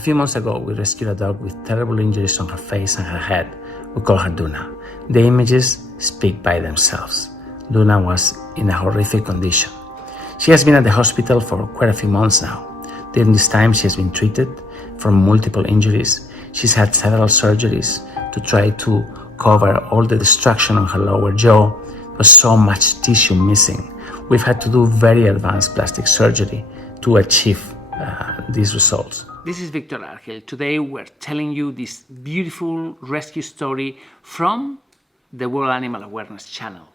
A few months ago, we rescued a dog with terrible injuries on her face and her head. We call her Duna. The images speak by themselves. Duna was in a horrific condition. She has been at the hospital for quite a few months now. During this time, she has been treated for multiple injuries. She's had several surgeries to try to cover all the destruction on her lower jaw. There was so much tissue missing. We've had to do very advanced plastic surgery to achieve these results. This is Viktor Larkhill. Today we're telling you this beautiful rescue story from the World Animal Awareness Channel.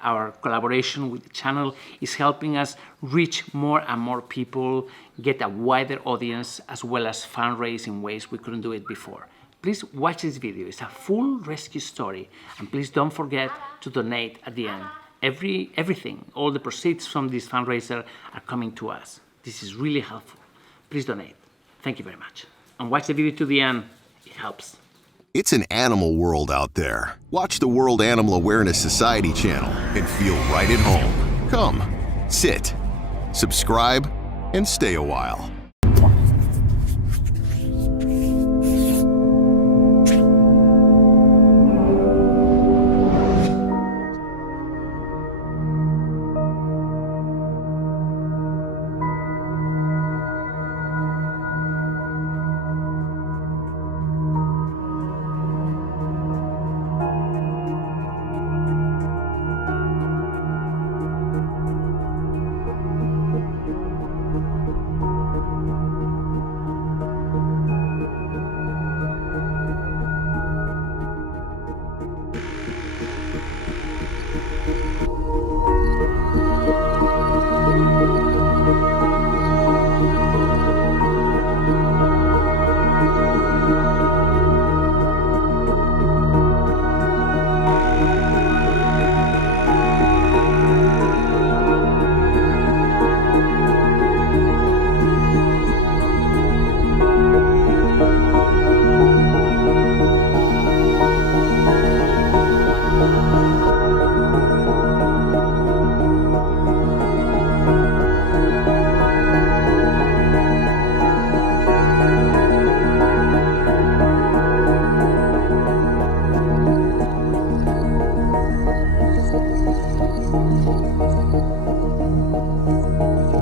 Our collaboration with the channel is helping us reach more and more people, get a wider audience, as well as fundraise in ways we couldn't do it before. Please watch this video. It's a full rescue story. And please don't forget to donate at the end. Everything, all the proceeds from this fundraiser are coming to us. This is really helpful. Please donate. Thank you very much. And watch the video to the end. It helps. It's an animal world out there. Watch the World Animal Awareness Society channel and feel right at home. Come, sit, subscribe, and stay a while.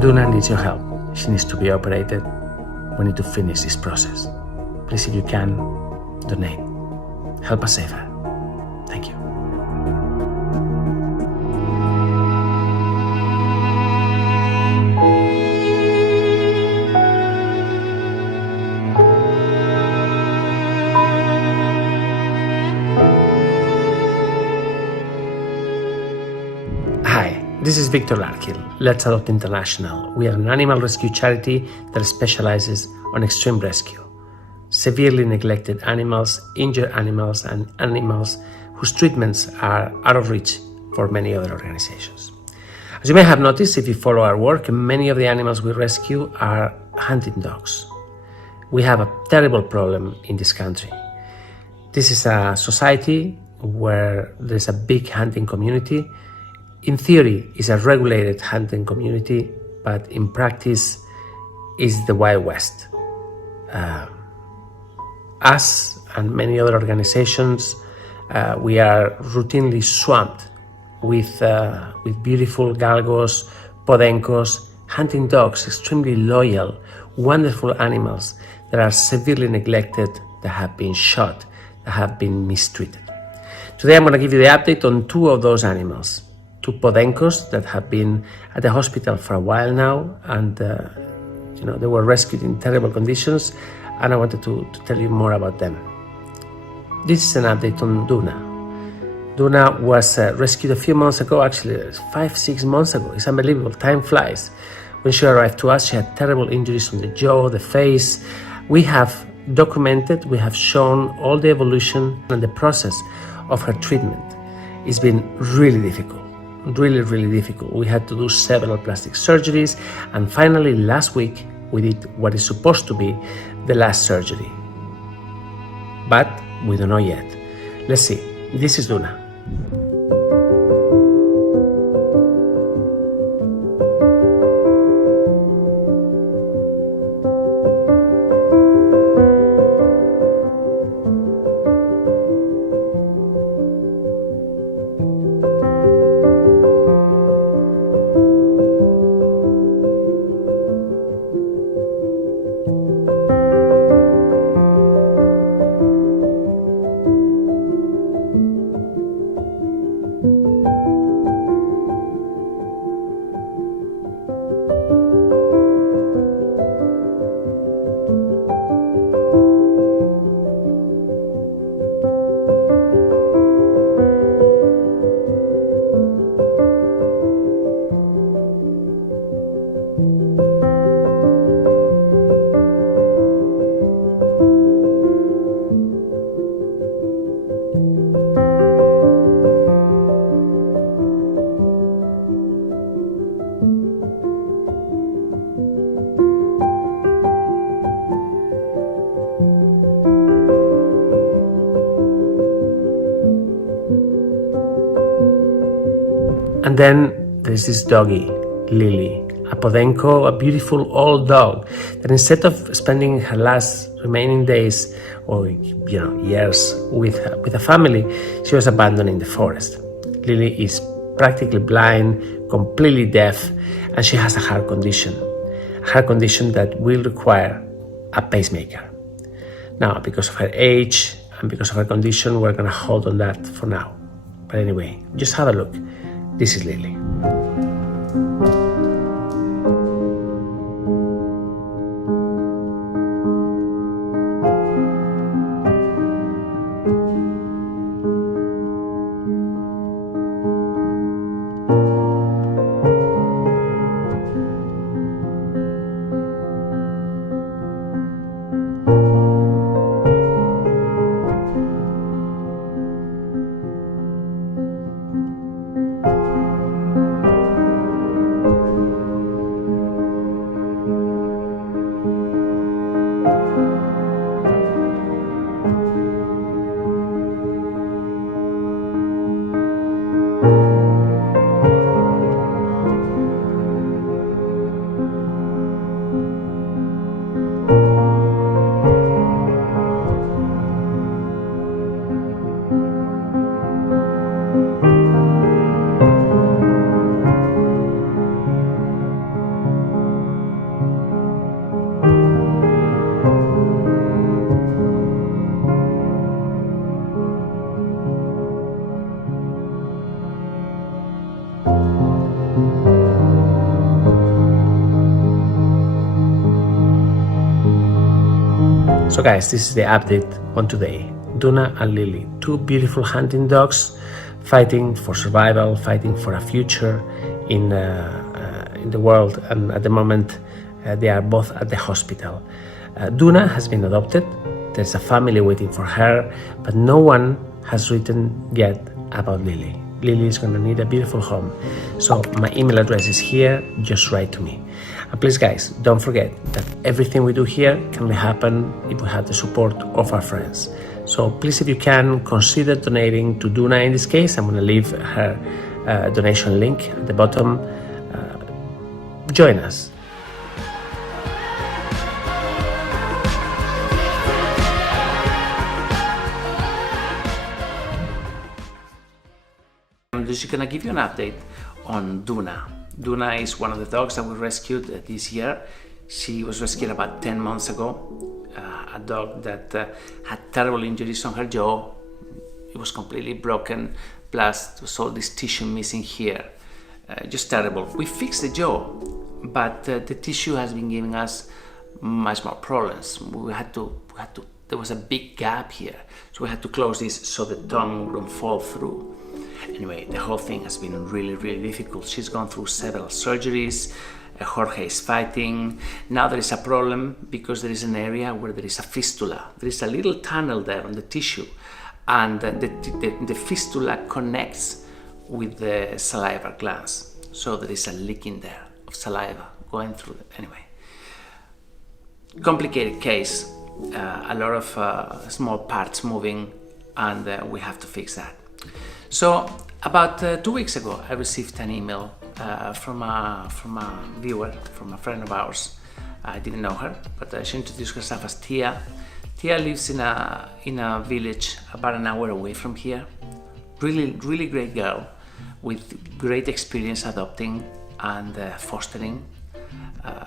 Duna needs your help. She needs to be operated. We need to finish this process. Please, if you can, donate. Help us save her. Thank you. This is Viktor Larkhill, Let's Adopt International. We are an animal rescue charity that specializes on extreme rescue. Severely neglected animals, injured animals, and animals whose treatments are out of reach for many other organizations. As you may have noticed if you follow our work, many of the animals we rescue are hunting dogs. We have a terrible problem in this country. This is a society where there's a big hunting community. In theory, it's a regulated hunting community, but in practice, it's the Wild West. Us and many other organizations, we are routinely swamped with beautiful galgos, podencos, hunting dogs, extremely loyal, wonderful animals that are severely neglected, that have been shot, that have been mistreated. Today, I'm going to give you the update on two of those animals. Two podencos that have been at the hospital for a while now, and they were rescued in terrible conditions, and I wanted to tell you more about them. This is an update on Duna. Duna was rescued a few months ago, actually 5-6 months ago. It's unbelievable, time flies. When she arrived to us, she had terrible injuries on the jaw, the face. We have documented, we have shown all the evolution and the process of her treatment. It's been really difficult. Really difficult. We had to do several plastic surgeries, and finally last week we did what is supposed to be the last surgery. But we don't know yet. Let's see. This is Duna. And then there's this doggy, Lily, a Podenco, a beautiful old dog that instead of spending her last remaining days or years with a family, she was abandoned in the forest. Lily is practically blind, completely deaf, and she has a heart condition that will require a pacemaker. Now, because of her age and because of her condition, we're going to hold on that for now. But anyway, just have a look. This is Lily. So guys, this is the update on today. Duna and Lily, two beautiful hunting dogs fighting for survival, fighting for a future in the world, and at the moment they are both at the hospital. Duna has been adopted. There's a family waiting for her, but no one has written yet about Lily. Lily is going to need a beautiful home. So my email address is here, just write to me. And please guys, don't forget that everything we do here can only happen if we have the support of our friends. So please, if you can, consider donating to Duna in this case. I'm going to leave her donation link at the bottom. Join us. I'm just going to give you an update on Duna. Duna is one of the dogs that we rescued this year. She was rescued about 10 months ago. A dog that had terrible injuries on her jaw. It was completely broken, plus there was all this tissue missing here. Just terrible. We fixed the jaw, but the tissue has been giving us much more problems. There was a big gap here, so we had to close this so the tongue wouldn't fall through. Anyway, the whole thing has been really, really difficult. She's gone through several surgeries. Jorge is fighting. Now there is a problem because there is an area where there is a fistula. There is a little tunnel there on the tissue, and the fistula connects with the salivary glands. So there is a leak in there of saliva going through it. Anyway, complicated case. A lot of small parts moving, and we have to fix that. So about 2 weeks ago, I received an email from a viewer, from a friend of ours. I didn't know her, but she introduced herself as Tia. Tia lives in a village about an hour away from here. Really great girl with great experience adopting and fostering,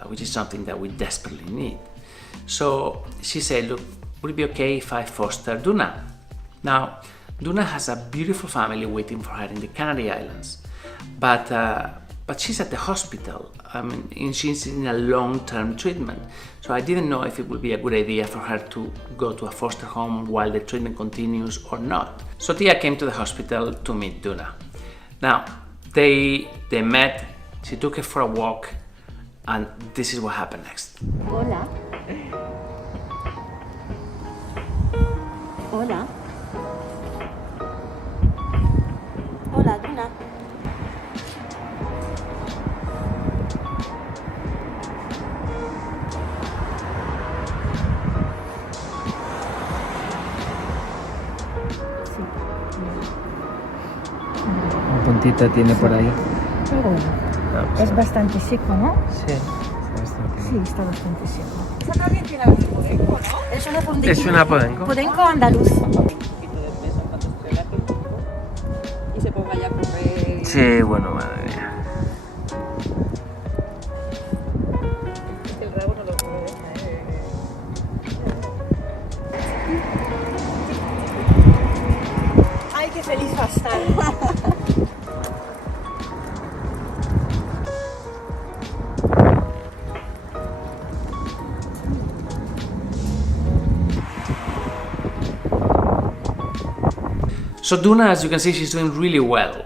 which is something that we desperately need. So she said, look, would it be okay if I foster Duna? Now, Duna has a beautiful family waiting for her in the Canary Islands, but she's at the hospital. I mean, she's in a long-term treatment, so I didn't know if it would be a good idea for her to go to a foster home while the treatment continues or not. So Tia came to the hospital to meet Duna. Now, they met, she took her for a walk, and this is what happened next. Hola. Hola. Hola, Duna. Una puntita tiene por ahí. Es bastante seco, ¿no? Sí, está bastante Sí, está bastante seco. Esa también tiene algo de podenco, ¿no? Es una podenco. Es una podenco. Podenco andaluz. Y se ponga ya a correr. Sí, bueno, madre mía. El rabo no lo puede dejar. Ay, qué feliz va a estar. So Duna, as you can see, she's doing really well.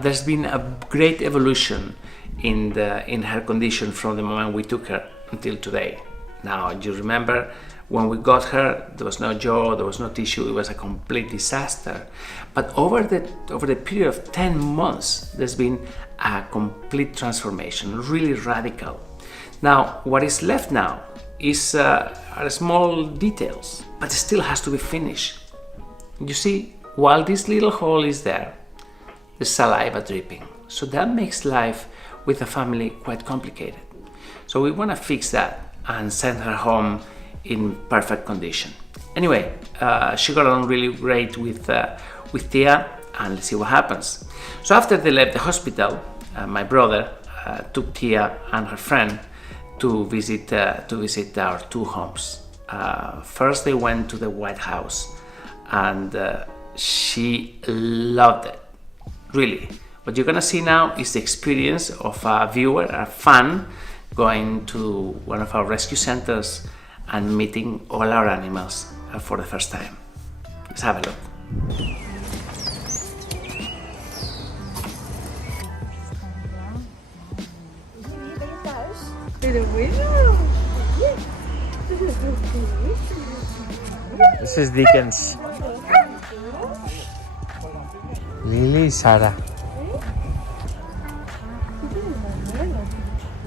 There's been a great evolution in her condition from the moment we took her until today. Now, you remember when we got her, there was no jaw, there was no tissue, it was a complete disaster. But over the period of 10 months, there's been a complete transformation, really radical. Now, what is left now are small details, but it still has to be finished. You see, while this little hole is there, there's saliva dripping. So that makes life with the family quite complicated. So we want to fix that and send her home in perfect condition. Anyway, she got on really great with Tia, and let's see what happens. So after they left the hospital, my brother took Tia and her friend to visit our two homes. First they went to the White House, and she loved it, really. What you're gonna see now is the experience of a viewer, a fan, going to one of our rescue centers and meeting all our animals for the first time. Let's have a look. Pero bueno. This is Dickens. Lily y Sara.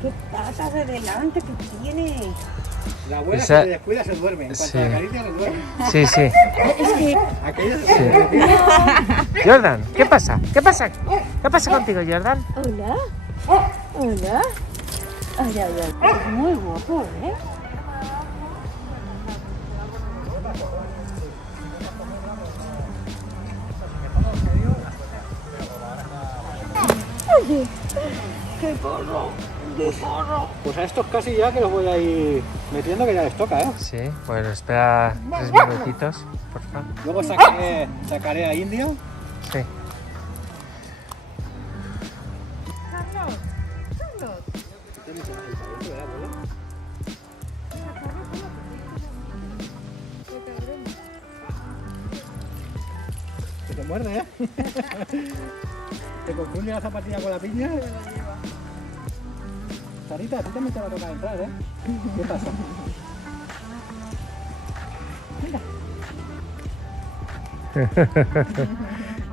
Qué patas de delante que tiene. La abuela Esa- que se descuida se duerme. En cuanto Sí. a la caricia se duerme. Sí, sí. Es que Aquella se duerme. Jordan, ¿qué pasa? ¿Qué pasa? ¿Qué pasa contigo, Jordan? hola. Hola. Ay, ay, ay. Es muy guapo, ¿eh? Oye, qué porro. Qué porro. Pues a estos casi ya que los voy a ir metiendo, que ya les toca, ¿eh? Sí, bueno, espera 3 minutitos, por favor. Luego sacaré a India. Sí. Que te muerde, ¿eh? Te confunde la zapatilla con la piña. Sarita, a ti también te va a tocar entrar, ¿eh? ¿Qué pasa?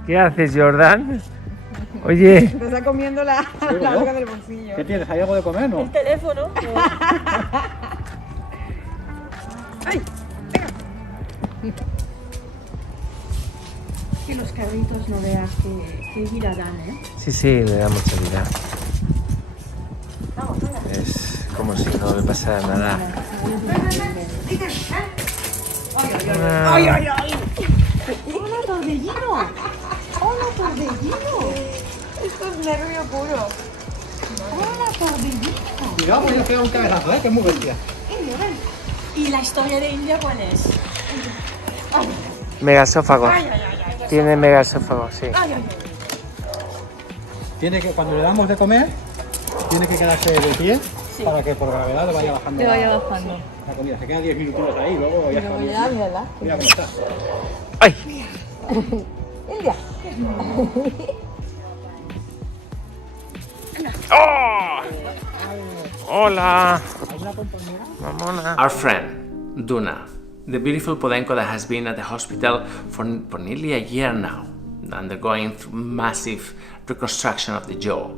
¿Qué haces, Jordan? Oye, Te está comiendo la boca del bolsillo. ¿Qué tienes? ¿Hay algo de comer, no? El teléfono. Que los carritos no veas que vida dan, ¿eh? sí, sí, le da mucha vida. Es como si no le pasara nada. ¡Ay, ay, ay! ¡Hola, torbellino! ¡Hola, torbellino! Esto es nervio puro. ¡Hola, torbellino! Cuidado porque nos pega un cabezazo, ¿eh? Que es muy bestia. India, ven. ¿Y la historia de India cuál es? Megasófago. ¡Ay, ay, ay! ay. Tiene megasófago, sí. ¡Ay, ay, ay! Tiene que, cuando le damos de comer, tiene que quedarse de pie para que por gravedad le vaya bajando, bajando. la comida. Se queda 10 minutos ahí, luego ya está. Luego ya, mírala. Mira cómo está. ¡Ay! India. ¡Oh! Hola. Mamona. Our friend, Duna, the beautiful Podenco that has been at the hospital for nearly a year now, undergoing through massive reconstruction of the jaw.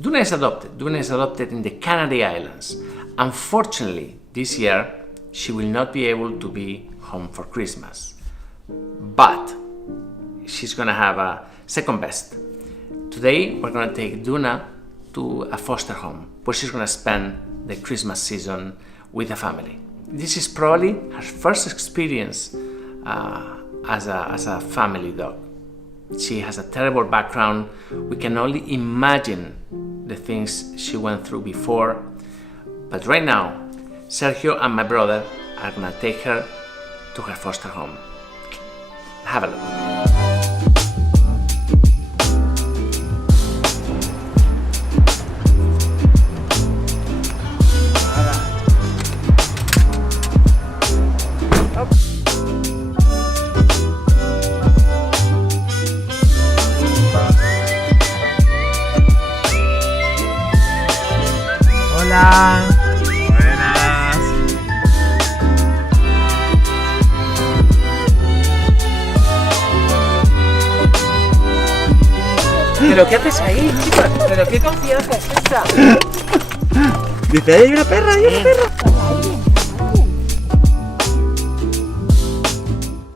Duna is adopted. Duna is adopted in the Canary Islands. Unfortunately, this year, she will not be able to be home for Christmas. But she's gonna have a second best. Today, we're gonna take Duna to a foster home where she's going to spend the Christmas season with the family. This is probably her first experience as a family dog. She has a terrible background. We can only imagine the things she went through before. But right now, Sergio and my brother are going to take her to her foster home. Have a look. Hola. Buenas. ¿Pero qué haces ahí, chicos? ¿Pero qué confianza es esta? Dice, hay una perra, hay una perra.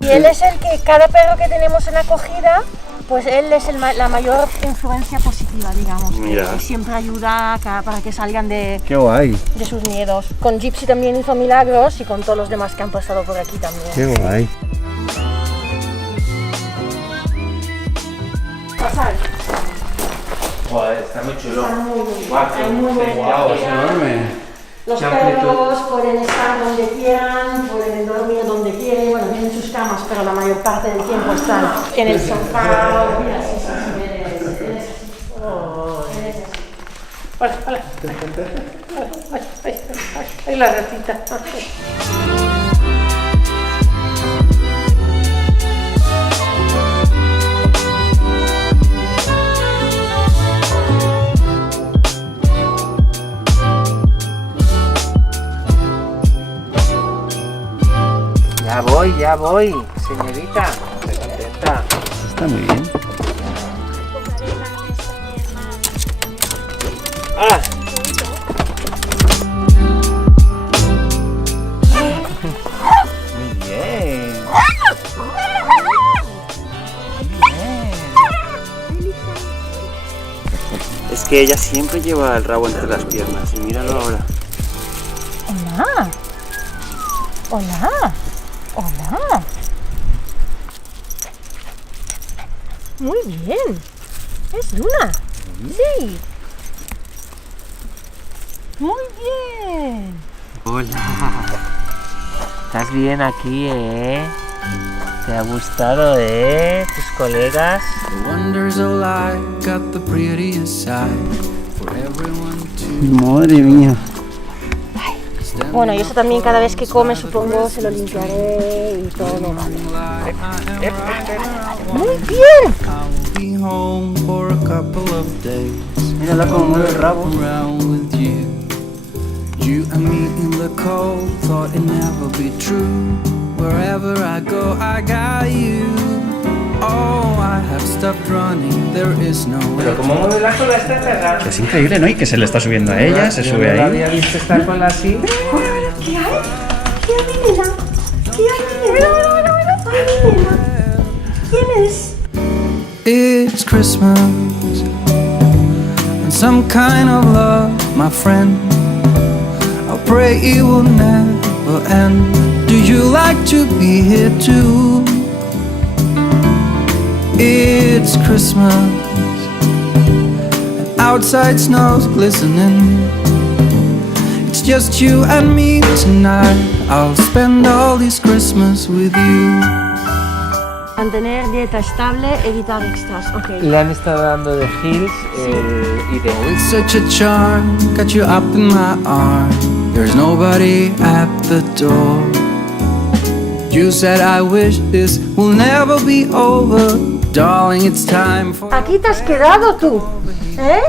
Y él es el que, cada perro que tenemos en acogida, pues él es la mayor influencia positiva, digamos. Mira. Que siempre ayuda para que salgan de Qué guay. sus miedos. Con Gypsy también hizo milagros y con todos los demás que han pasado por aquí también. Qué guay. Pasar. Joder, está muy chulo. Está muy bien. Guau, Hay muy buena Guau, es calidad. enorme. Los Qué amplitud. perros pueden estar donde quieran, pueden dormir donde quieren, bueno, tienen sus camas, pero la mayor parte del tiempo están en el sofá. Mira, sí, él es así. Hola, hola. Ay, la ratita. Ya voy, señorita. Estoy contenta. Está muy bien. ¡Ah! Muy bien. Es que ella siempre lleva el rabo entre las piernas y míralo ahora. Hola. Hola. Hola. Muy bien. Es Duna. Sí. Muy bien. Hola. ¿Estás bien aquí, ¿Te ha gustado, tus colegas? Madre mía. Bueno, y eso también cada vez que come, supongo, se lo limpiaré y todo, vale. Muy bien. Mírala cómo mueve el rabo. You and me in the cold, thought it'd never be true. Wherever I go, I got you. Oh, I have stopped running, there is no way. Pero como mueve la cola esta perra. Es increíble, ¿no? Y que se le está subiendo a ella, se sube Yo no ahí. había visto esta cola así. ¿Qué hay? ¿Qué hay, nena? ¿Qué hay, nena? Ay, nena. ¿Quién es? It's Christmas, and some kind of love, my friend. I pray it will never end. Do you like to be here too? It's Christmas, and outside snow's glistening. It's just you and me tonight. I'll spend all this Christmas with you. Mantener dieta estable, evitar extras. Ok. Le han estado dando de Hills y de... Oh, it's such a charm, got you up in my arm. There's nobody at the door. You said I wish this will never be over. Darling, it's time for... Aquí te has quedado tú, ¿eh?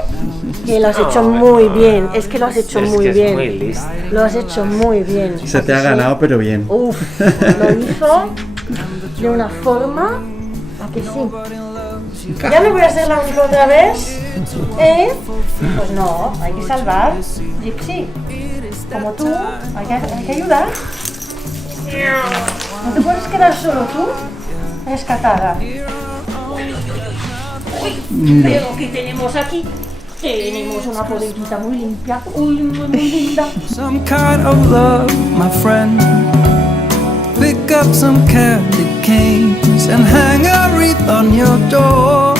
Que lo has hecho muy bien, es que lo has hecho muy bien. Es muy listo. Lo has hecho muy bien. Se te ha ganado, pero bien. Uf, lo hizo de una forma a que sí. ¿Ya me voy a hacer la única otra vez? Pues no, hay que salvar. Gypsy, como tú, hay que ayudar. No te puedes quedar solo tú, rescatada. Pero ¿qué tenemos aquí? Tenemos una podenquita muy limpia, muy linda. Some kind of love, my friend. Pick up some candy canes and hang a wreath on your door.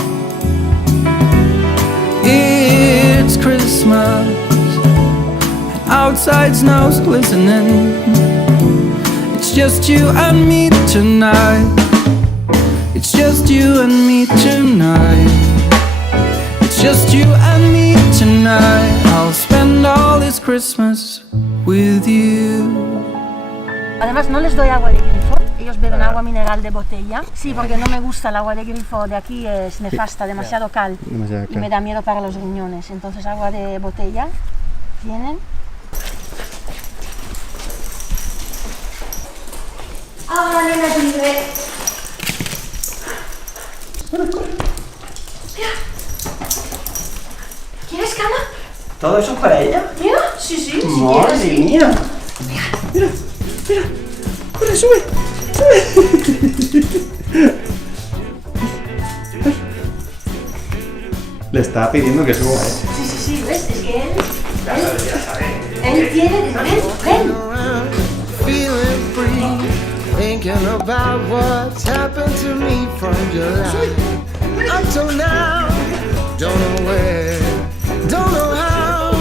It's Christmas, and outside snow's glistening. It's just you and me tonight. It's just you and me tonight. It's just you and me tonight. I'll spend all this Christmas with you. Además no les doy agua de grifo, ellos beben agua mineral de botella. Sí, porque no me gusta el agua de grifo de aquí, es nefasta, demasiado cal. Y me da miedo para los riñones. Entonces agua de botella tienen. Ahora nena libre. Mira. ¿Quieres cama? ¿Todo eso para ella? Mira, sí, si Madre quieres. mía. Mira. Corre, sube. Le estaba pidiendo que suba, Sí, ves, es que él Ya sabe. él tiene, ven. Feeling free, thinking about what's happened to me from July until now. Don't know where, don't know how.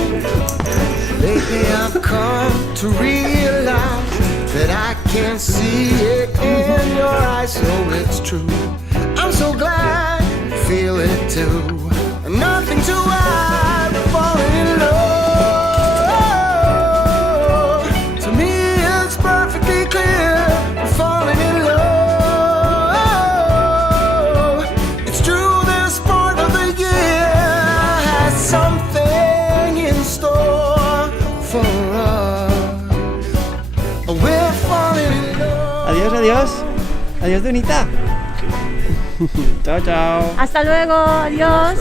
Lately I've come to realize that I can't see it in your eyes, so it's true. I'm so glad, feel it too. Nothing to hide, falling in love. To me it's perfectly clear, falling in love. It's true, this part of the year has something in store for us. We're falling in love. Adiós, adiós. Adiós, Dunita. Chao, chao. Hasta luego, adiós.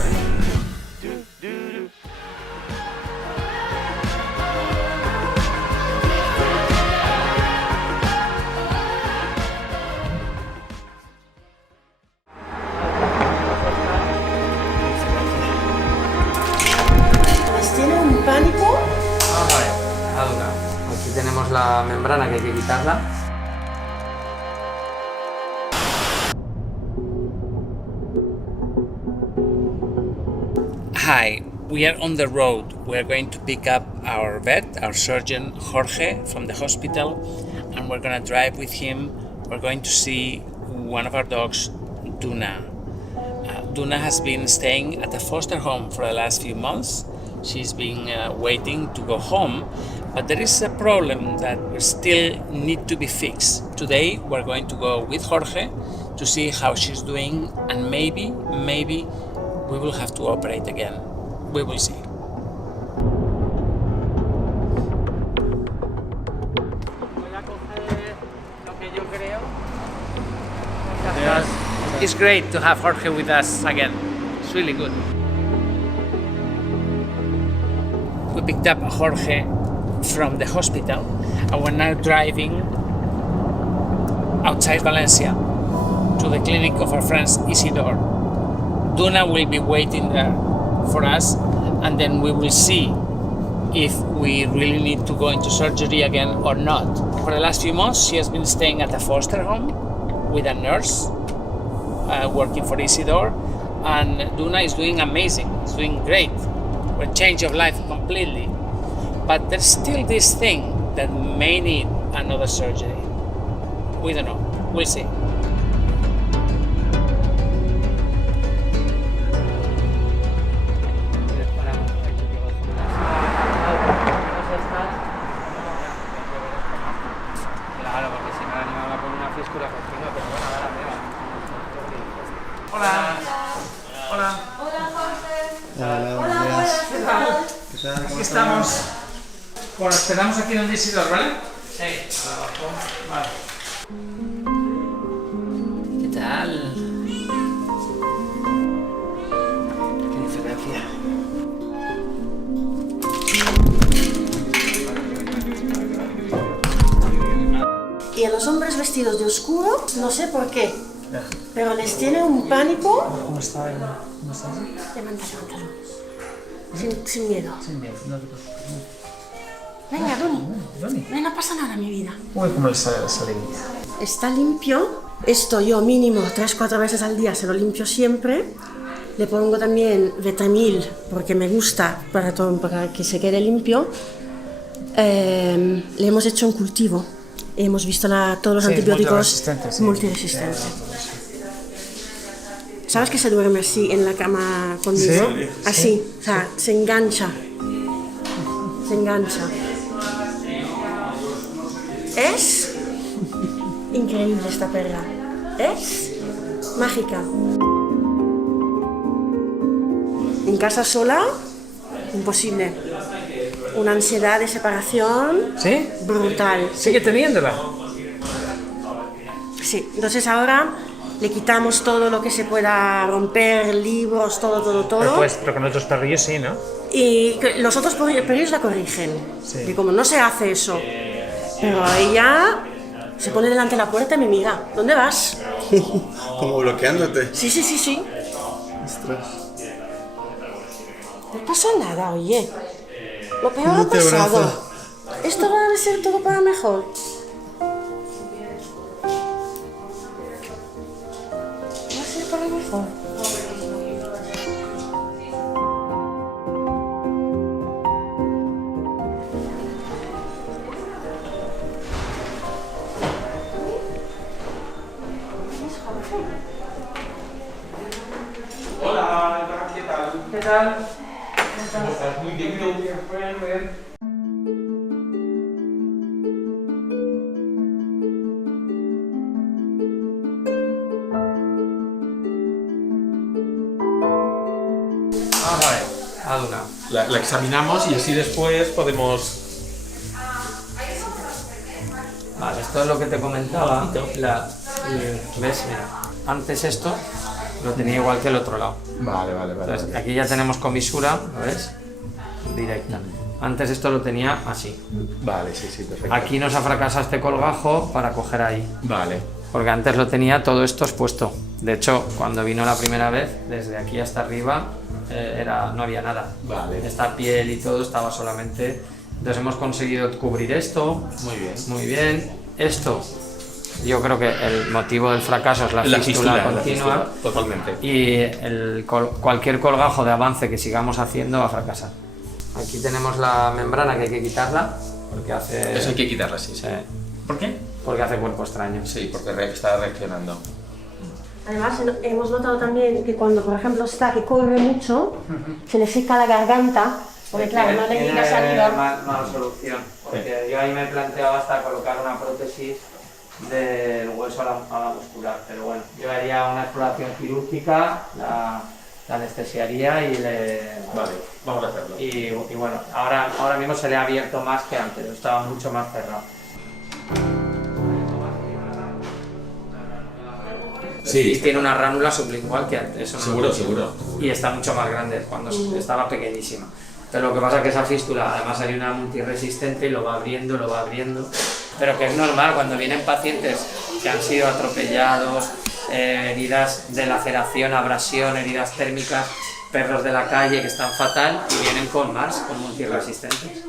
Pues tiene un pánico. La Duna. Aquí tenemos la membrana que hay que quitarla. Hi, we are on the road. We are going to pick up our vet, our surgeon Jorge, from the hospital, and we're going to drive with him. We're going to see one of our dogs, Duna. Duna has been staying at a foster home for the last few months. She's been waiting to go home, but there is a problem that we still need to be fixed. Today we're going to go with Jorge to see how she's doing, and maybe we will have to operate again. We will see. It's great to have Jorge with us again. It's really good. We picked up Jorge from the hospital and we're now driving outside Valencia to the clinic of our friend Isidore. Duna will be waiting there for us, and then we will see if we really need to go into surgery again or not. For the last few months, she has been staying at a foster home with a nurse working for Isidore, and Duna is doing amazing. It's doing great. A change of life completely. But there's still this thing that may need another surgery. We don't know. We'll see. Aquí estamos. Bueno, esperamos aquí en el Isidore, ¿vale? Sí. Vale. ¿Qué tal? Qué diferencia. Y a los hombres vestidos de oscuro, no sé por qué, pero les tiene un pánico. ¿Cómo está? Levanta. Sin miedo. Sin miedo, no te preocupes. Venga, Duni. Duni. No pasa nada, mi vida. Uy, cómo sale limpio. Está limpio. Esto yo mínimo 3-4 veces al día se lo limpio siempre. Le pongo también Vetamil porque me gusta para que se quede limpio. Le hemos hecho un cultivo. Hemos visto todos los antibióticos multiresistentes. ¿Sabes que se duerme así en la cama conmigo? ¿Sí? Así, o sea, se engancha. Se engancha. Es increíble esta perra. Es mágica. En casa sola, imposible. Una ansiedad de separación. ¿Sí? Brutal. ¿Sigue teniéndola? Sí, entonces ahora le quitamos todo lo que se pueda romper, libros, todo. Pero con otros perrillos sí, ¿no? Y los otros perrillos la corrigen. Sí. Y como no se hace eso, pero ella se pone delante de la puerta y me mira. ¿Dónde vas? Como bloqueándote. Sí. Ostras. No pasa nada, oye. Lo peor ¿Cómo ha te pasado. abraza? Esto va a ser todo para mejor. Va a ser para mejor. Hola, ¿qué tal? ¿Qué tal? ¿Cómo estás? Muy bien, muy bien. Vale, a Duna. La examinamos y así después podemos... Vale, esto es lo que te comentaba. ¿Ves? Mira, antes esto lo tenía igual que el otro lado. Vale. Entonces, aquí ya tenemos comisura, ¿lo ves? Directa. Antes esto lo tenía así. Vale, sí, perfecto. Aquí nos ha fracasado este colgajo para coger ahí. Vale. Porque antes lo tenía todo esto expuesto. De hecho, cuando vino la primera vez, desde aquí hasta arriba, no había nada. Vale. Esta piel y todo estaba solamente... Entonces hemos conseguido cubrir esto. Muy bien. Muy bien. Esto, yo creo que el motivo del fracaso es la fístula continua. Totalmente. Y cualquier colgajo de avance que sigamos haciendo va a fracasar. Aquí tenemos la membrana que hay que quitarla. Porque hace... Eso hay que quitarla, sí. ¿Por qué? Porque hace cuerpo extraño. Sí, porque está reaccionando. Además, hemos notado también que cuando, por ejemplo, que corre mucho, se le seca la garganta, porque claro, no le llega saliva. Mala solución, porque yo ahí me planteaba hasta colocar una prótesis del hueso a la muscular, pero bueno, yo haría una exploración quirúrgica, la anestesiaría y le... Vale, vamos a hacerlo. Y bueno, ahora mismo se le ha abierto más que antes, estaba mucho más cerrado. Sí. Y tiene una ránula sublingual que antes. Seguro. Y está mucho más grande, cuando estaba pequeñísima. Pero lo que pasa es que esa fístula, además hay una multiresistente y lo va abriendo. Pero que es normal cuando vienen pacientes que han sido atropellados, heridas de laceración, abrasión, heridas térmicas, perros de la calle que están fatal y vienen con MARS, con multiresistentes.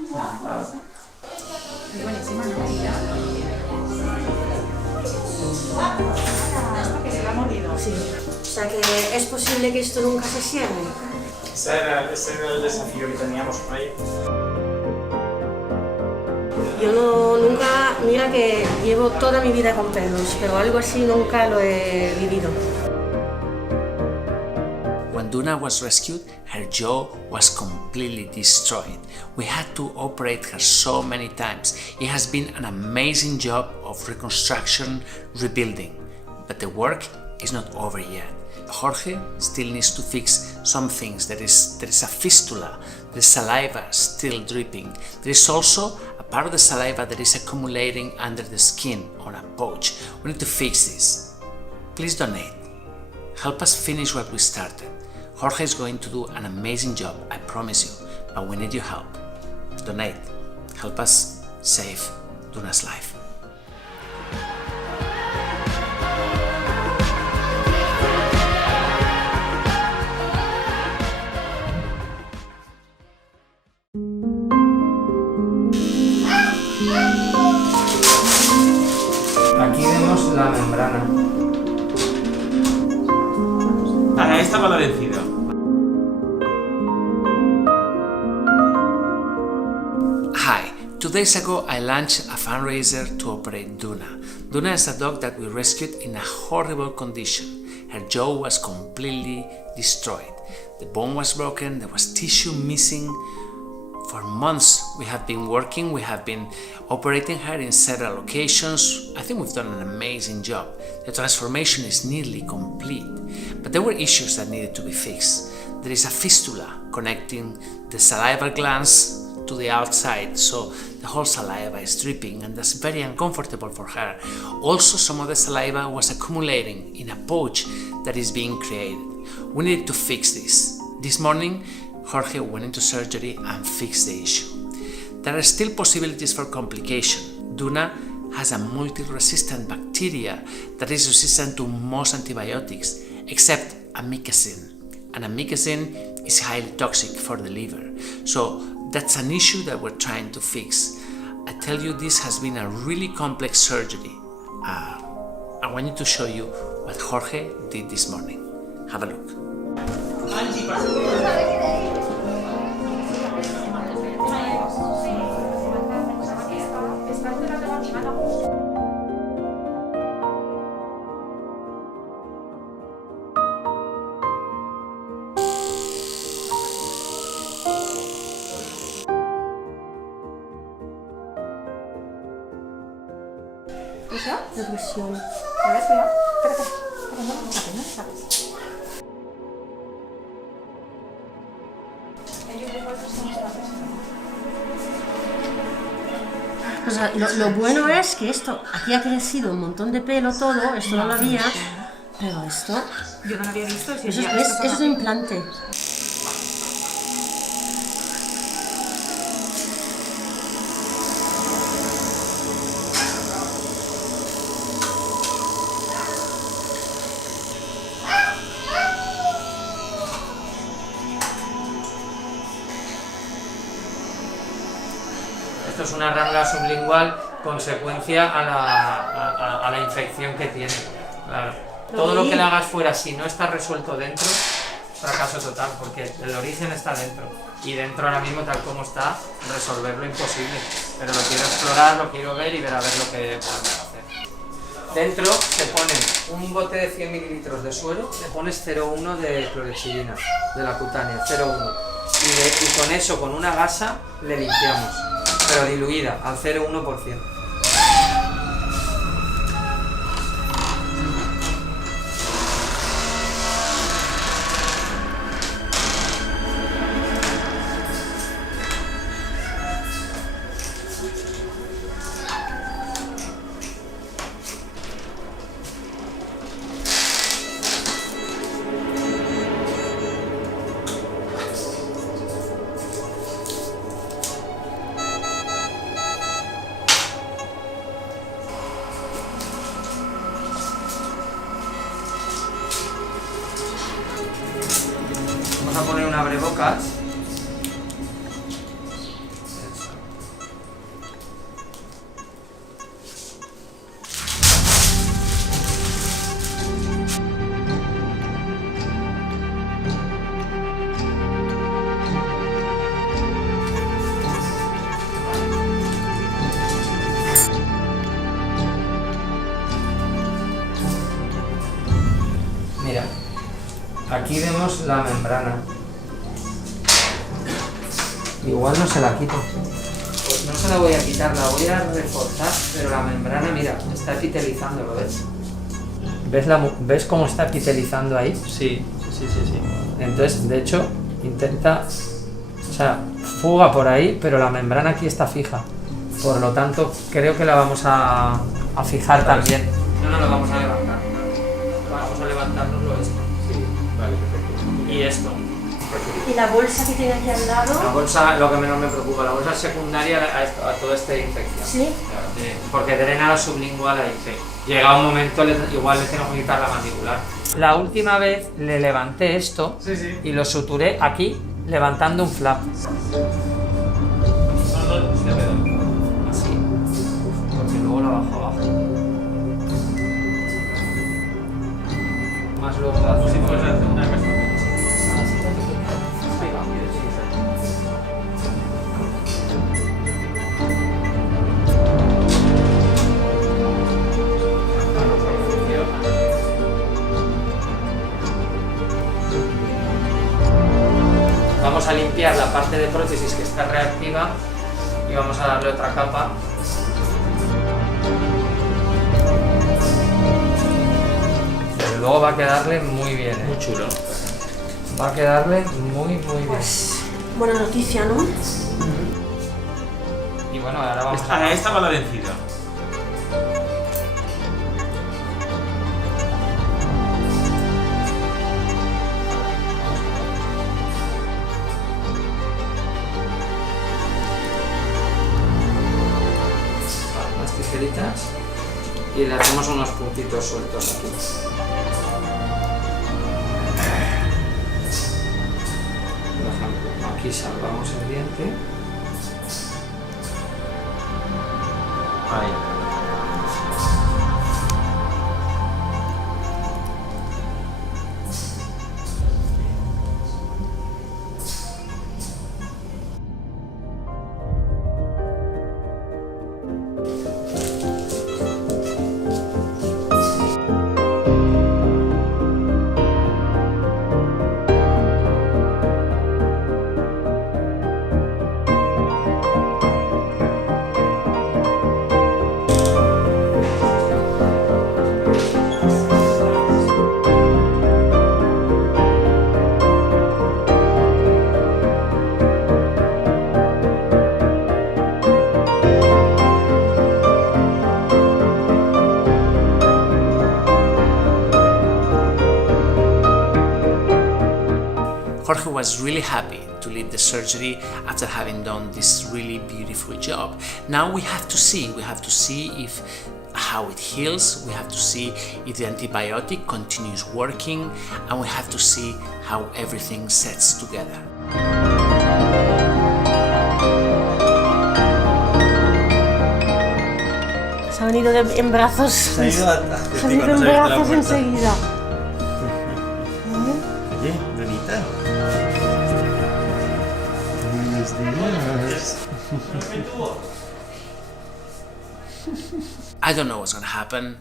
Buenísima noticia. Que se la ha mordido. Sí. O sea que es posible que esto nunca se cierre. Ese era el desafío que teníamos con ella. Yo nunca, mira que llevo toda mi vida con perros, pero algo así nunca lo he vivido. When Duna was rescued, her jaw was completely destroyed. We had to operate her so many times. It has been an amazing job of reconstruction, rebuilding. But the work is not over yet. Jorge still needs to fix some things. There is a fistula, there is saliva still dripping. There is also a part of the saliva that is accumulating under the skin on a pouch. We need to fix this. Please donate. Help us finish what we started. Jorge is going to do an amazing job, I promise you, but we need your help. Donate. Help us save Duna's life. Aquí vemos la membrana. Ahí estaba la vencida. Hi, 2 days ago I launched a fundraiser to operate Duna. Duna is a dog that we rescued in a horrible condition. Her jaw was completely destroyed. The bone was broken, there was tissue missing. For months we have been working, we have been operating her in several locations. I think we've done an amazing job. The transformation is nearly complete, but there were issues that needed to be fixed. There is a fistula connecting the saliva glands to the outside, so the whole saliva is dripping and that's very uncomfortable for her. Also, some of the saliva was accumulating in a pouch that is being created. We needed to fix this. This morning, Jorge went into surgery and fixed the issue. There are still possibilities for complication. Duna has a multi-resistant bacteria that is resistant to most antibiotics, except amikacin. And amikacin is highly toxic for the liver. So that's an issue that we're trying to fix. I tell you, this has been a really complex surgery. I want you to show you what Jorge did this morning. Have a look. ¿Eso? Depresión. A ver, cuidado. Espérate. No sabes. O sea, lo bueno es que esto, aquí ha crecido un montón de pelo todo, esto no lo había, pero esto... Yo no lo había visto. Si eso es un implante. Esto es una ránula sublingual consecuencia a la infección que tiene. Claro. Todo lo que le hagas fuera, si no está resuelto dentro, fracaso total, porque el origen está dentro. Y dentro ahora mismo, tal como está, resolverlo imposible. Pero lo quiero explorar, lo quiero ver y ver a ver lo que podemos hacer. Dentro se pone un bote de 100 mililitros de suero, le pones 0,1 de clorexidina, de la cutánea, 0,1. Y con eso, con una gasa, le limpiamos. Pero diluida, al 0,1%. Vamos a poner un abrebocas. Mira, aquí vemos la membrana. Igual no se la quito. Pues no se la voy a quitar, la voy a reforzar, pero la membrana, mira, está epitelizando, ¿lo ves? ¿Ves cómo está epitelizando ahí? Sí. Entonces, de hecho, intenta, o sea, fuga por ahí, pero la membrana aquí está fija. Por lo tanto, creo que la vamos a fijar también. No lo vamos a levantar. Vamos a levantárnoslo esto. Sí, vale, perfecto. Y esto. ¿Y la bolsa que tiene aquí al lado? La bolsa, lo que menos me preocupa, la bolsa secundaria a toda esta infección. ¿Sí? Claro, porque drena la sublingual ahí. Sí. Llega un momento, igual le tengo que quitar la mandibular. La última vez le levanté esto y lo suturé aquí, levantando un flap. Así. la parte de prótesis que está reactiva y vamos a darle otra capa. Pero luego va a quedarle muy bien, ¿eh? Muy chulo. Va a quedarle muy bien. Pues buena noticia, ¿no? Y bueno, ahora vamos Esta va la vencida. las tijeritas y le hacemos unos puntitos sueltos aquí. Por ejemplo, aquí salvamos el diente. Ahí. Jorge was really happy to leave the surgery after having done this really beautiful job. Now we have to see if how it heals, we have to see if the antibiotic continues working, and we have to see how everything sets together. Se ha venido en brazos. Se ha venido en brazos enseguida. Oye, Dunita. Buenos días. I don't know what's gonna happen.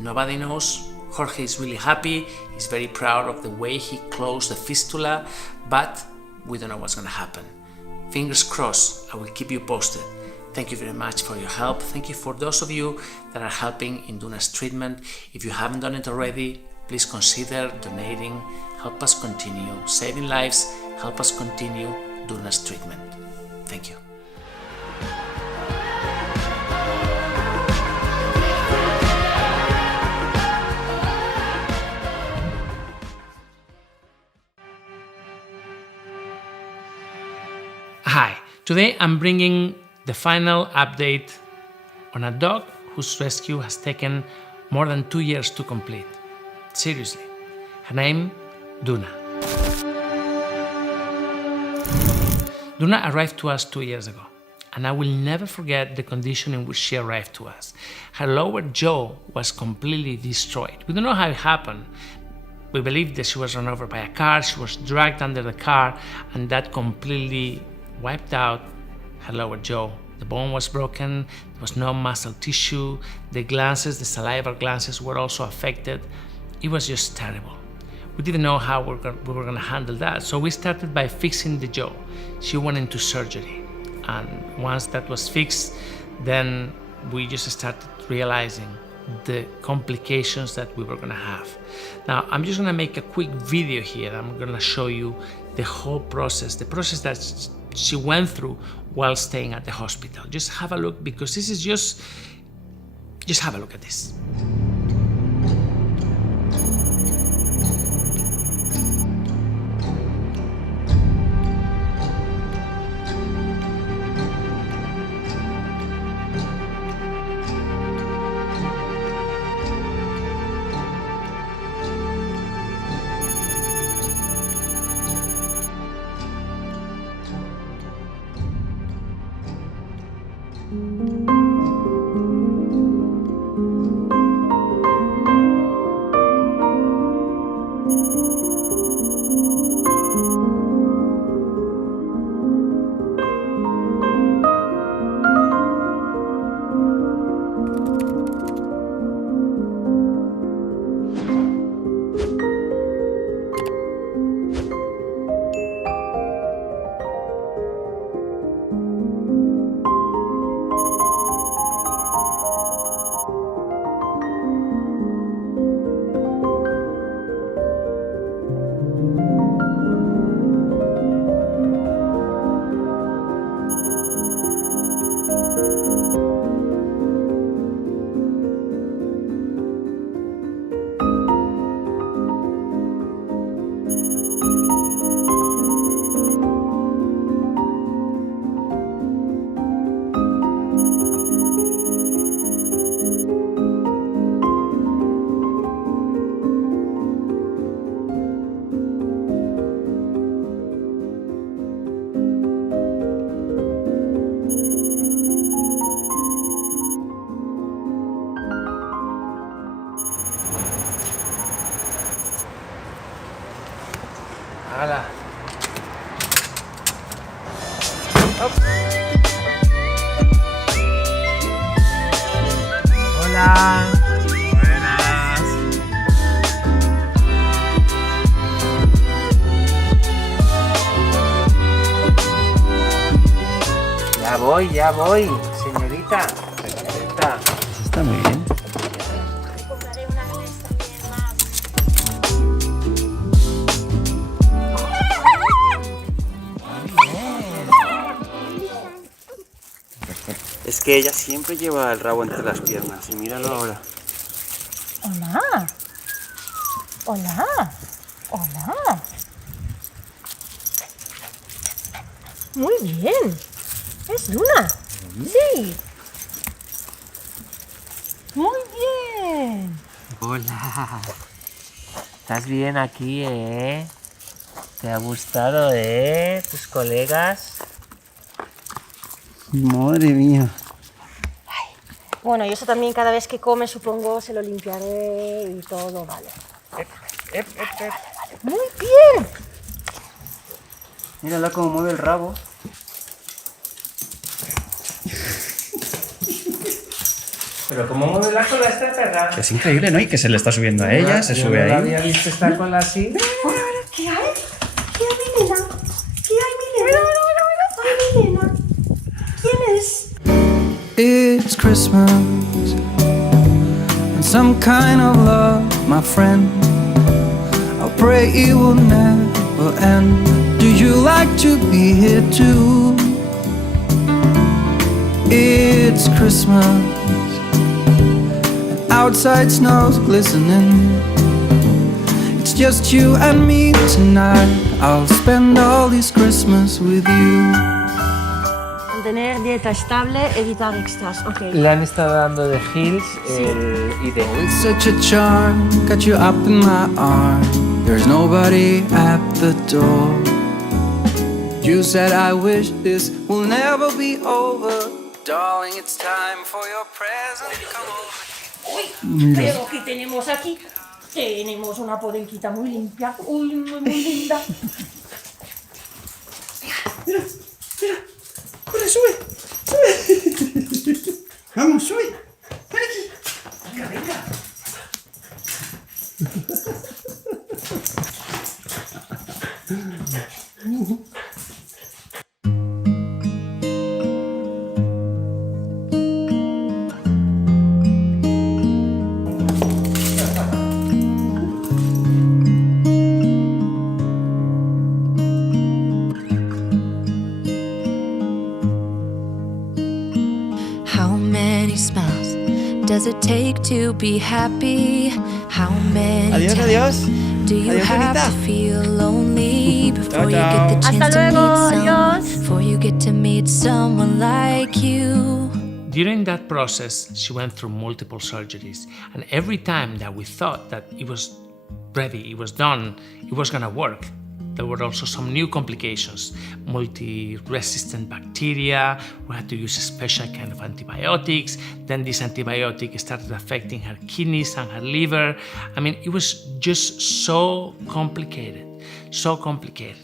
Nobody knows. Jorge is really happy. He's very proud of the way he closed the fistula, but we don't know what's gonna happen. Fingers crossed. I will keep you posted. Thank you very much for your help. Thank you for those of you that are helping in Duna's treatment. If you haven't done it already, please consider donating. Help us continue saving lives. Help us continue Duna's treatment. Thank you. Hi, today I'm bringing the final update on a dog whose rescue has taken more than 2 years to complete. Seriously. Her name, Duna. Duna arrived to us 2 years ago, and I will never forget the condition in which she arrived to us. Her lower jaw was completely destroyed. We don't know how it happened. We believe that she was run over by a car, she was dragged under the car, and that completely wiped out her lower jaw. The bone was broken, there was no muscle tissue, the glances, the salivary glances were also affected. It was just terrible. We didn't know how we were going to handle that, so we started by fixing the jaw. She went into surgery, and once that was fixed, then we just started realizing the complications that we were going to have. Now, I'm just going to make a quick video here. I'm going to show you the whole process, the process that she went through while staying at the hospital. Just have a look, because this is just have a look at this. Hola. Buenas. Ya voy, señorita. Señorita. Está muy bien. Compraré una vez también más. Es que ella siempre lleva el rabo entre las piernas y míralo ahora. Hola. Hola. Hola. Muy bien. Es Duna. Sí. Muy bien. Hola. ¿Estás bien aquí, ¿Te ha gustado, tus colegas? Madre mía. Bueno, y eso también cada vez que come, supongo, se lo limpiaré y todo, vale. Muy bien. Mírala cómo mueve el rabo. Pero como mueve la cola esta perra. Es increíble, ¿no? Y que se le está subiendo a ella, se sube Yo no ahí. había visto esta cola así. ¿Qué hay? ¿Qué hay, mi nena? ¿Qué hay, mi nena? Ay, mi nena. ¿Quién es? It's Christmas and some kind of love, my friend. I pray it will never end. Do you like to be here too? It's Christmas and outside snow's glistening. It's just you and me tonight. I'll spend all this Christmas with you. Mantener dieta estable, evitar extras. Ok. Le han estado dando de Hills el ID. It's such a charm, got you up in my arm. There's nobody at the door. You said I wish this will never be over. Darling, it's time for your present. Come over. Uy, pero ¿qué tenemos aquí? Tenemos una podenquita muy limpia. Uy, muy linda. Mira. ¡Corre, sube! ¡Sube! ¡Vamos, sube! ¡Ven aquí! ¡Venga, venga! How many smiles does it take to be happy? How many Adiós, times adiós. do you Adiós, have bonita. to feel lonely before you get the Hasta chance to luego, meet someone? adiós. Before you get to meet someone like you? During that process, she went through multiple surgeries, and every time that we thought that it was ready, it was done, it was gonna work, there were also some new complications, multi-resistant bacteria, we had to use a special kind of antibiotics, then this antibiotic started affecting her kidneys and her liver. I mean, it was just so complicated, so complicated,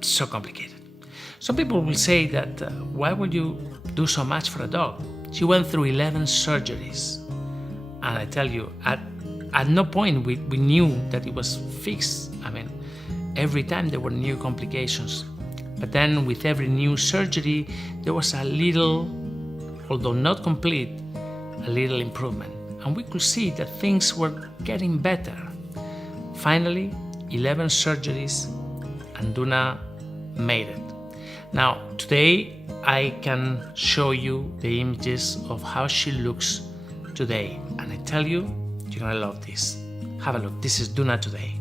so complicated. Some people will say that, why would you do so much for a dog? She went through 11 surgeries. And I tell you, at no point we knew that it was fixed. I mean, every time there were new complications. But then with every new surgery, there was a little, although not complete, a little improvement. And we could see that things were getting better. Finally, 11 surgeries, and Duna made it. Now, today I can show you the images of how she looks today. And I tell you, you're gonna love this. Have a look, this is Duna today.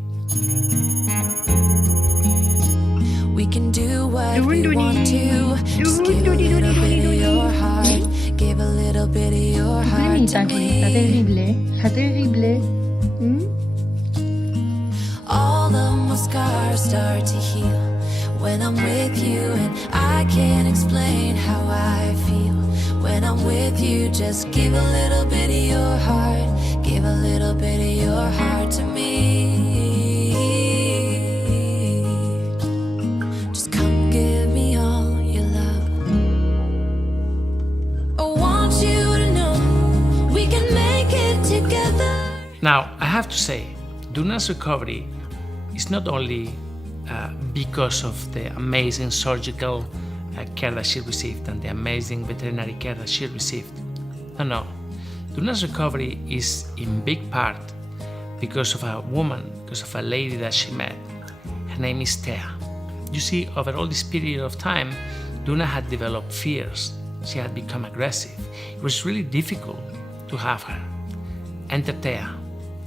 We can do what we want to. Just give a little bit of your heart. Give a little bit of your heart to me. terrible. All of my scars start to heal when I'm with you, and I can't explain how I feel when I'm with you. Just give a little bit of your heart. Give a little bit of your heart to me. Just come give me all your love. I want you to know we can make Now, I have to say, Duna's recovery is not only because of the amazing surgical care that she received and the amazing veterinary care that she received. No. Duna's recovery is in big part because of a woman, because of a lady that she met. Her name is Thea. You see, over all this period of time, Duna had developed fears. She had become aggressive. It was really difficult to have her. Enter Thea.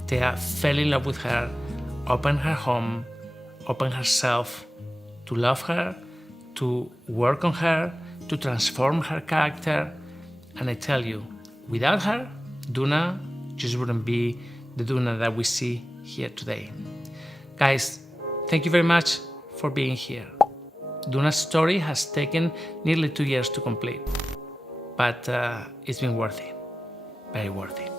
Thea fell in love with her, opened her home, opened herself to love her, to work on her, to transform her character. And I tell you, without her, Duna just wouldn't be the Duna that we see here today. Guys, thank you very much for being here. Duna's story has taken nearly 2 years to complete, but it's been worth it, very worth it.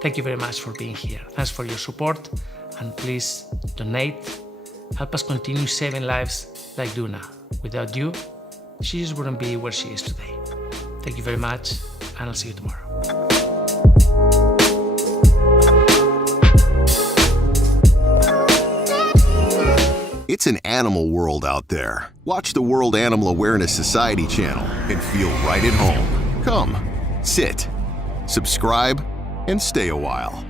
Thank you very much for being here. Thanks for your support, and please donate. Help us continue saving lives like Duna. Without you, she just wouldn't be where she is today. Thank you very much, and I'll see you tomorrow. It's an animal world out there. Watch the World Animal Awareness Society channel and feel right at home. Come, sit, subscribe, and stay a while.